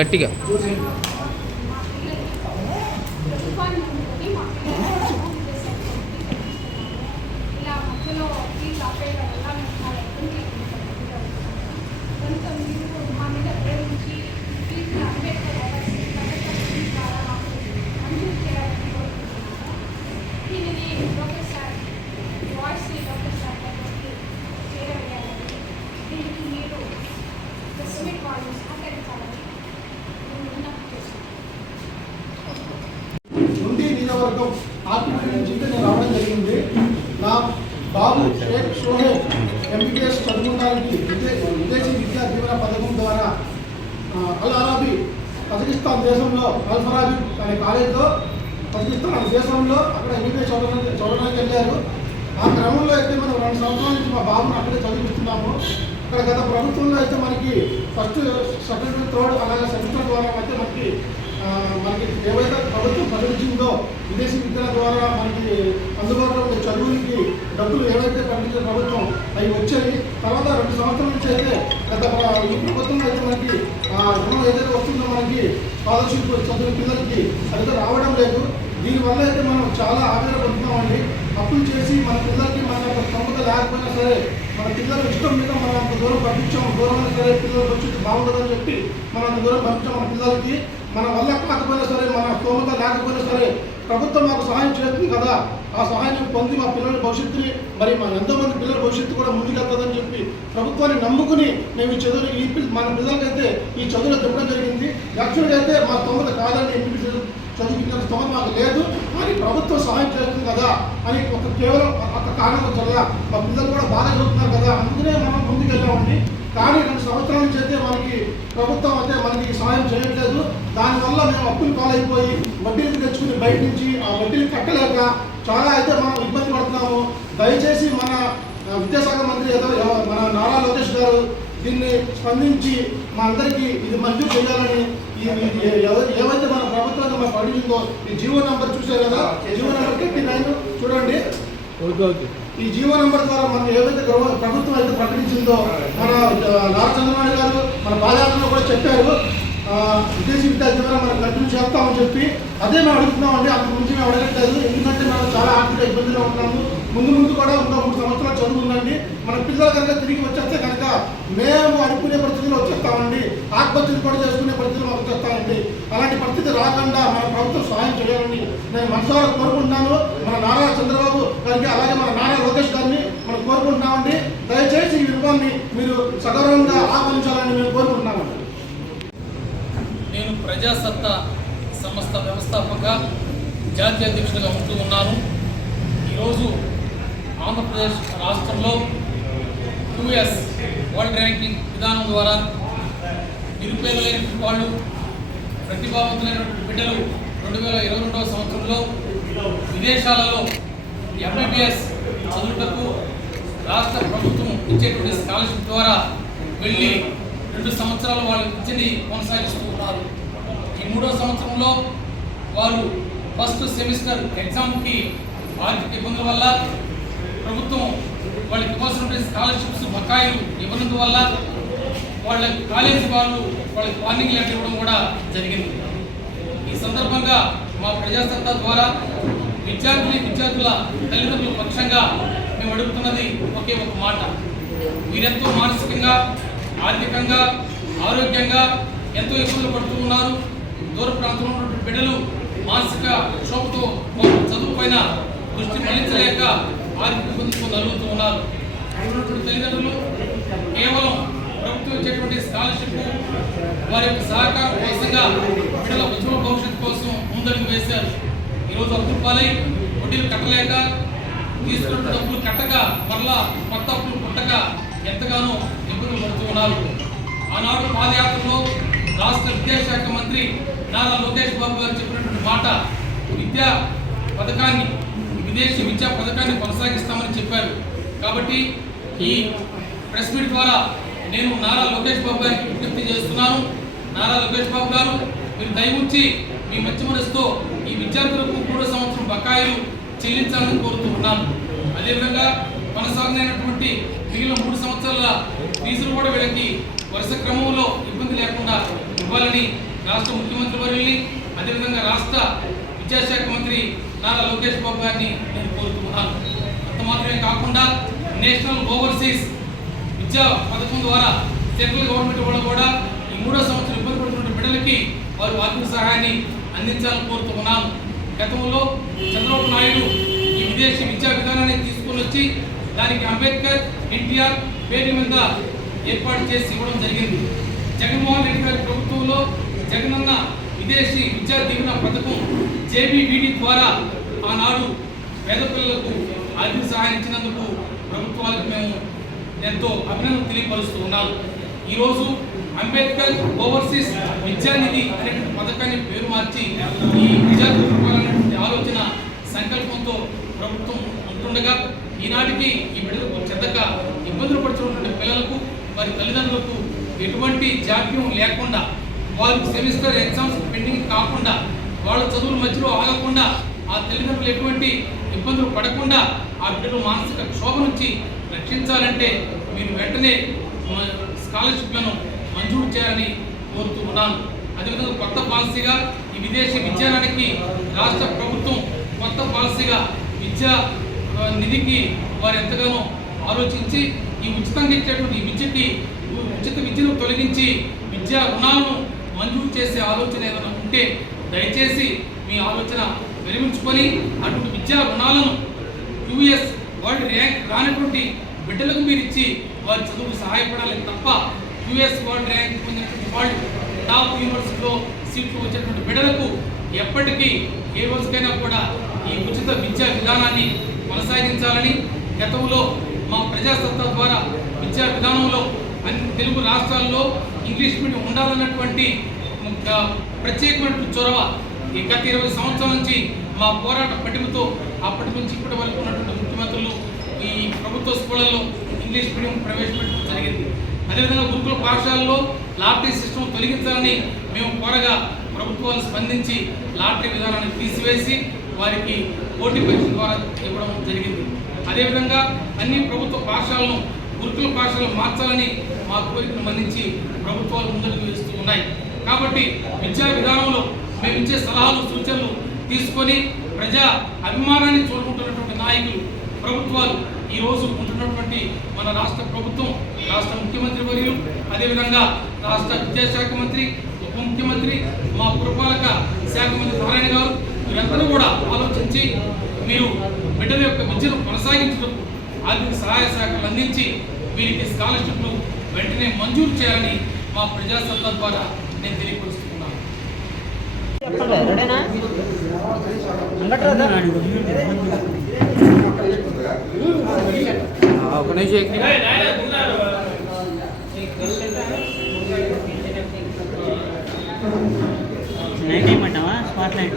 గట్టిగా వర్గం ఆర్టికల్ నుంచి నేను రావడం జరిగింది. నా బాబు షేక్ షోహేబ్ ఎంబీబీఎస్ చదువుకోవడానికి విదేశీ విద్యా దీవెన పథకం ద్వారా అల్ అరాబీ కజకిస్తాన్ దేశంలో అల్ ఫరాబీ అనే కాలేజీలో కజకిస్తాన్ అనే దేశంలో అక్కడ ఎంబీబీఎస్ చదవడానికి వెళ్ళారు. ఆ క్రమంలో అయితే మనం 2 సంవత్సరాల నుంచి మా బాబుని అక్కడే చదివిస్తున్నాము. అక్కడ గత ప్రభుత్వంలో అయితే మనకి ఫస్ట్, సెకండ్, థర్డ్ అలాగే సెమిస్టర్ ద్వారా అయితే మనకి ఏవైతే ప్రభుత్వం ప్రకటించిందో విదేశీ విద్యల ద్వారా మనకి అందుబాటులో ఉండే చదువులకి డబ్బులు ఏవైతే ప్రకటించిన ప్రభుత్వం అవి వచ్చాయి. తర్వాత 2 సంవత్సరాల నుంచి అయితే గత ఈ ప్రభుత్వం అయితే మనకి రుణం ఏదైతే వస్తుందో మనకి స్కాలర్షిప్ చదువు పిల్లలకి అయితే రావడం లేదు. దీనివల్ల అయితే మనం చాలా ఆవేదన పొందుతామండి. అప్పులు చేసి మన పిల్లలకి మన స్తోమత లేకపోయినా సరే మన పిల్లల ఇష్టం మీద మనం అంత దూరం పంపించాము. దూరమైనా సరే పిల్లల భవిష్యత్తు బాగుంటుందని చెప్పి మనం అంత దూరం పంపించాం. మన పిల్లలకి మన వల్ల కాకపోయినా సరే మన స్తోమత లేకపోయినా సరే ప్రభుత్వం మాకు సహాయం చేస్తుంది కదా, ఆ సహాయం పొంది మా పిల్లల భవిష్యత్తుని మరి మన ఎంతోమంది పిల్లల భవిష్యత్తు కూడా ముందుకెళ్తుందని చెప్పి ప్రభుత్వాన్ని నమ్ముకుని మేము ఈ చదువులు మన పిల్లలకైతే ఈ చదువులో తిప్పడం జరిగింది. యాక్చువల్గా అయితే మా స్తోమత కాదని ఎంపీ చదివించిన స్తోమత మాకు లేదు, కానీ ప్రభుత్వం సహాయం చేస్తుంది కదా అని కేవలం ఒక కారణం వల్ల మా పిల్లలు కూడా బాగా చదువుతున్నారు కదా, అందుకనే మనం ముందుకు వెళ్ళామండి. కానీ 2 సంవత్సరాల నుంచి అయితే మనకి ప్రభుత్వం అయితే మనకి సహాయం చేయట్లేదు. దానివల్ల మేము అప్పులు పాలైపోయి వడ్డీలు తెచ్చుకుని బయట నుంచి ఆ వడ్డీలు కట్టలేక చాలా అయితే మనం ఇబ్బంది పడుతున్నాము. దయచేసి మన విద్యాశాఖ మంత్రి మన నారా లోకేష్ గారు దీన్ని స్పందించి మా అందరికీ ఇది మంజూరు చేయాలని, ఏవైతే మన ప్రభుత్వం మనకు పడిందో ఈ జీవో నెంబర్ చూసారు కదా, జీవో నెంబర్ 39 చూడండి. ఈ జీవో నెంబర్ ద్వారా మనకు ఏవైతే ప్రభుత్వం అయితే ప్రకటించిందో మన నారా చంద్రబాబు గారు మన పాదయాత్రలో కూడా చెప్పారు, విదేశీ విద్యా ద్వారా మనం కంటిన్యూ చేస్తామని చెప్పి అదే మేము అడుగుతున్నామండి. అంతకు మించి మేము అడగట్లేదు. ఎందుకంటే మనం చాలా ఆర్థిక ఇబ్బందులు ఉన్నాము. ముందు కూడా ఇంకా 3 సంవత్సరాలు చదువు ఉందండి. మన పిల్లలు కనుక తిరిగి వచ్చేస్తే కనుక మేము అనుకునే పరిస్థితులు వచ్చేస్తామండి. ఆత్మహత్యలు కూడా చేసుకునే పరిస్థితులు మాకు వచ్చేస్తామండి. అలాంటి పరిస్థితి రాకుండా మన ప్రభుత్వం సహాయం చేయాలని నేను మనసారా కోరుకుంటున్నాను. మన నారా చంద్రబాబు గారికి అలాగే మన నారా లోకేష్ గారిని మనం కోరుకుంటున్నామండి. దయచేసి ఈ విషయాన్ని మీరు సగౌరవంగా ఆహ్వానించాలని మేము కోరుకుంటున్నామండి. నేను ప్రజాసత్తా సంస్థ వ్యవస్థాపక జాతీయ అధ్యక్షుడిగా ఉంటూ ఉన్నాను. ఈరోజు ఆంధ్రప్రదేశ్ రాష్ట్రంలో QS వరల్డ్ ర్యాంకింగ్ విధానం ద్వారా నిరుపేదలైనటువంటి వాళ్ళు, ప్రతిభావంతులైనటువంటి బిడ్డలు 2022వ సంవత్సరంలో విదేశాలలో MBBS చదువుటకు రాష్ట్ర ప్రభుత్వం ఇచ్చేటువంటి స్కాలర్షిప్ ద్వారా వెళ్ళి 2 సంవత్సరాలు వాళ్ళు విద్యని కొనసాగిస్తూ ఉన్నారు. ఈ 3వ సంవత్సరంలో వారు ఫస్ట్ సెమిస్టర్ ఎగ్జామ్కి ఆర్థిక ఇబ్బందుల వల్ల ప్రభుత్వం వాళ్ళకి ఇవ్వాల్సిన స్కాలర్షిప్స్ బకాయిలు ఇవ్వనందువల్ల వాళ్ళ కాలేజీ వాళ్ళకి వార్నింగ్ లెటర్ ఇవ్వడం కూడా జరిగింది. ఈ సందర్భంగా మా ప్రజాసత్తా ద్వారా విద్యార్థుల తల్లిదండ్రుల పక్షంగా మేము అడుగుతున్నది ఒకే ఒక మాట. వీరెంతో మానసికంగా, ఆర్థికంగా, ఆరోగ్యంగా ఎంతో ఇబ్బందులు పడుతూ ఉన్నారు. దూర ప్రాంతంలో ఉన్నటువంటి బిడ్డలు మానసిక క్షోభతో చదువు పైన దృష్టి మళ్లించలేక ఆర్థిక ఇబ్బందులతో నలుగుతూ ఉన్నారు. ఉన్నటువంటి తల్లిదండ్రులు కేవలం ప్రభుత్వం ఇచ్చేటువంటి స్కాలర్షిప్ వారి యొక్క సహకారం కోసంగా బిడ్డల ఉజ్వల భవిష్యత్తు కోసం ముందడుగు వేశారు. ఈరోజు అప్పులు పాలై వడ్డీలు కట్టలేక, తీసుకున్న డబ్బులు కట్టక, మరలా కొత్త అప్పులు పుట్టక ఎంతగానో ఇబ్బందులు పడుతూ ఉన్నారు. ఆనాడు పాదయాత్రలో రాష్ట్ర విద్యాశాఖ మంత్రి నారా లోకేష్ బాబు గారు చెప్పినటువంటి మాట, విద్యా పథకాన్ని, విదేశీ విద్యా పథకాన్ని కొనసాగిస్తామని చెప్పారు. కాబట్టి ఈ ప్రెస్ మీట్ ద్వారా నేను నారా లోకేష్ బాబు గారికి విజ్ఞప్తి చేస్తున్నాను. నారా లోకేష్ బాబు గారు, మీరు దయవుంచి మీ మంచి మనసుతో ఈ విద్యార్థులకు 3వ సంవత్సరం బకాయిలు చెల్లించాలని కోరుతూ ఉన్నాను. అదేవిధంగా కొనసాగనైనటువంటి మిగిలిన 3 సంవత్సరాల ఫీజులు కూడా వీళ్ళకి వరుస క్రమంలో ఇబ్బంది లేకుండా ఇవ్వాలని రాష్ట్ర ముఖ్యమంత్రి వర్యుల్ని అదేవిధంగా రాష్ట్ర విద్యాశాఖ మంత్రి నారా లోకేష్ బాబు గారిని నేను కోరుతున్నాను. అంత మాత్రమే కాకుండా నేషనల్ ఓవర్సీస్ విద్యా పథకం ద్వారా సెంట్రల్ గవర్నమెంట్ వాళ్ళు కూడా ఈ 3వ సంవత్సరం ఇబ్బంది పడుతున్న బిడ్డలకి వారు ఆర్థిక సహాయాన్ని అందించాలని కోరుతున్నాను. గతంలో చంద్రబాబు నాయుడు ఈ విదేశీ విద్యా విధానాన్ని తీసుకుని వచ్చి దానికి అంబేద్కర్ ఎన్టీఆర్ పేరు మీద ఏర్పాటు చేసి ఇవ్వడం జరిగింది. జగన్మోహన్ రెడ్డి గారి ప్రభుత్వంలో జగనన్న విదేశీ విద్యా దీవెన పథకం జేబీవీడీ ద్వారా ఆనాడు పేద పిల్లలకు ఆర్థిక సహాయం ఇచ్చినందుకు ప్రభుత్వాలకు మేము ఎంతో అభినందన తెలియపరుస్తూ ఉన్నాం. ఈరోజు అంబేద్కర్ ఓవర్సీస్ విద్యానిధి అనేటువంటి పథకాన్ని పేరు మార్చి ఈ విద్యార్థులనేటువంటి ఆలోచన సంకల్పంతో ప్రభుత్వం ఉంటుండగా ఈనాటికి ఈ బిడ్డలకు చెందక ఇబ్బందులు పడుతున్నటువంటి పిల్లలకు వారి తల్లిదండ్రులకు ఎటువంటి జాప్యం లేకుండా వారికి సెమిస్టర్ ఎగ్జామ్స్ పెండింగ్ కాకుండా వాళ్ళ చదువుల మధ్యలో ఆగకుండా ఆ తల్లిదండ్రులు ఎటువంటి ఇబ్బందులు పడకుండా ఆ బిడ్డలు మానసిక క్షోభ నుంచి రక్షించాలంటే మీరు వెంటనే స్కాలర్షిప్లను మంజూరు చేయాలని కోరుతూ ఉన్నాను. అదేవిధంగా కొత్త పాలసీగా ఈ విదేశీ విద్యానికి రాష్ట్ర ప్రభుత్వం కొత్త పాలసీగా విద్యా నిధికి వారు ఎంతగానో ఆలోచించి ఈ ఉచితంగా ఇచ్చేటువంటి ఉచిత విద్యను తొలగించి విద్యా రుణాలను మంజూరు చేసే ఆలోచన ఏదైనా ఉంటే దయచేసి మీ ఆలోచన విరమించుకొని అటువంటి విద్యా రుణాలను యూఎస్ వరల్డ్ ర్యాంక్ రానటువంటి బిడ్డలకు మీరు ఇచ్చి వారి చదువుకు సహాయపడాలి తప్ప యూఎస్ వరల్డ్ ర్యాంక్ పొందినటువంటి వరల్డ్ టాప్ యూనివర్సిటీలో సీట్లు వచ్చేటువంటి బిడ్డలకు ఎప్పటికీ ఏ రోజుకైనా కూడా ఈ ఉచిత విద్యా విధానాన్ని కొనసాగించాలని గతంలో మా ప్రజాసత్తా ద్వారా విద్యా విధానంలో అన్ని తెలుగు రాష్ట్రాల్లో ఇంగ్లీష్ మీడియం ఉండాలన్నటువంటి ప్రత్యేకమైన చొరవ ఈ గత 20 సంవత్సరాల నుంచి మా పోరాట పటిమతో అప్పటి నుంచి ఇప్పటి వరకు ఉన్నటువంటి ముఖ్యమంత్రులు ఈ ప్రభుత్వ స్కూళ్ళల్లో ఇంగ్లీష్ మీడియం ప్రవేశపెట్టడం జరిగింది. అదేవిధంగా గురుకుల పాఠశాలలో లాటరీ సిస్టమ్ తొలగించాలని మేము కోరగా ప్రభుత్వాలు స్పందించి లాటరీ విధానాన్ని తీసివేసి వారికి పోటీ పరీక్షల ద్వారా ఇవ్వడం జరిగింది. అదేవిధంగా అన్ని ప్రభుత్వ పాఠశాలను గురుకుల పాఠశాలను మార్చాలని మా కోరికను మన్నించి ప్రభుత్వాలు ముందుకు వేస్తూ ఉన్నాయి. కాబట్టి విద్యా విధానంలో మేము ఇచ్చే సలహాలు సూచనలు తీసుకొని ప్రజా అభిమానాన్ని చూడుకుంటున్నటువంటి నాయకులు ప్రభుత్వాలు ఈరోజు ఉంటున్నటువంటి మన రాష్ట్ర ప్రభుత్వం రాష్ట్ర ముఖ్యమంత్రి వర్యులు అదేవిధంగా రాష్ట్ర విద్యాశాఖ మంత్రి ఉప ముఖ్యమంత్రి మా పురపాలక శాఖ మంత్రి నారాయణ గారు వీరందరూ కూడా ఆలోచించి మీరు బిడ్డల యొక్క విద్యను కొనసాగించడం ఆర్థిక సహాయ శాఖలు అందించి వీరికి స్కాలర్షిప్లు వెంటనే మంజూరు చేయాలని మా ప్రజాసత్తా ద్వారా నేను తెలియపరుస్తున్నాను. Night ఏమంటావా spot light